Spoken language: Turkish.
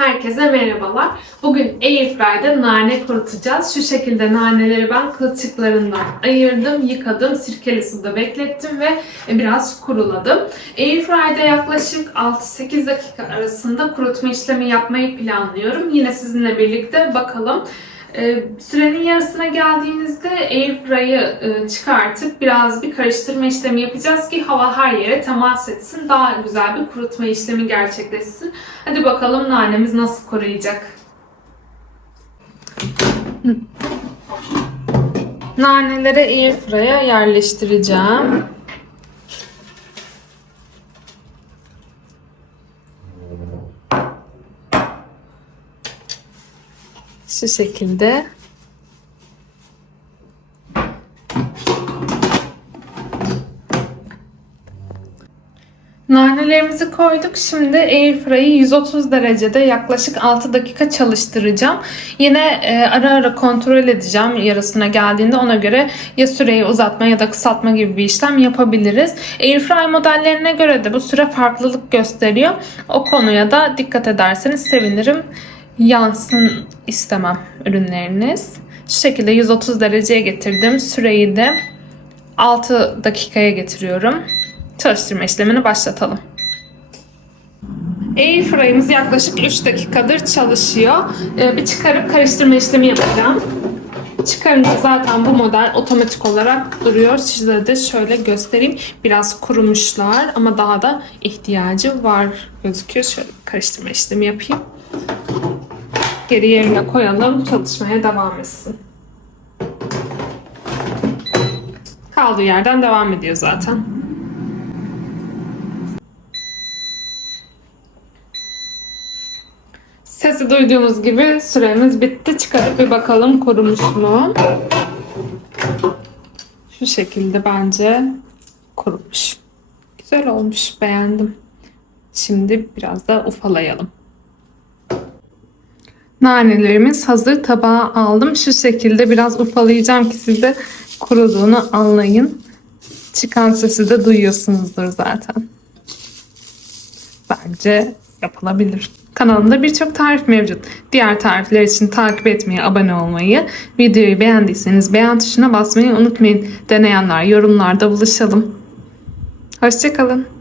Herkese merhabalar. Bugün Airfry'de nane kurutacağız. Şu şekilde naneleri ben kılçıklarından ayırdım, yıkadım, sirkeli suda beklettim ve biraz kuruladım. Airfry'de yaklaşık 6-8 dakika arasında kurutma işlemi yapmayı planlıyorum. Yine sizinle birlikte bakalım. Ee, sürenin yarısına geldiğimizde airfryer'ı e, çıkartıp biraz bir karıştırma işlemi yapacağız ki hava her yere temas etsin. Daha güzel bir kurutma işlemi gerçekleşsin. Hadi bakalım nanemiz nasıl koruyacak. Naneleri airfryer'a yerleştireceğim. Şu şekilde. Nanelerimizi koyduk. Şimdi airfryer'ı 130 derecede yaklaşık 6 dakika çalıştıracağım. Yine e, ara ara kontrol edeceğim yarısına geldiğinde. Ona göre ya süreyi uzatma ya da kısaltma gibi bir işlem yapabiliriz. Airfryer modellerine göre de bu süre farklılık gösteriyor. O konuya da dikkat ederseniz sevinirim. Yansın istemem ürünleriniz. Şu şekilde 130 dereceye getirdim. Süreyi de 6 dakikaya getiriyorum. Çalıştırma işlemini başlatalım. Airfryer'ımız yaklaşık 3 dakikadır çalışıyor. Ee, bir çıkarıp karıştırma işlemi yapacağım. Çıkarınca zaten bu model otomatik olarak duruyor. Sizlere de şöyle göstereyim. Biraz kurumuşlar ama daha da ihtiyacı var gözüküyor. Şöyle karıştırma işlemi yapayım. Geri yerine koyalım. Çalışmaya devam etsin. Kaldığı yerden devam ediyor zaten. Sesi duyduğunuz gibi süremiz bitti. Çıkarıp bir bakalım kurumuş mu? Şu şekilde bence kurumuş. Güzel olmuş. Beğendim. Şimdi biraz da ufalayalım. Nanelerimiz hazır. Tabağa aldım. Şu şekilde biraz ufalayacağım ki siz de kuruduğunu anlayın. Çıkan sesi de duyuyorsunuzdur zaten. Bence yapılabilir. Kanalımda birçok tarif mevcut. Diğer tarifler için takip etmeyi, abone olmayı, videoyu beğendiyseniz beğen tuşuna basmayı unutmayın. Deneyenler yorumlarda buluşalım. Hoşçakalın.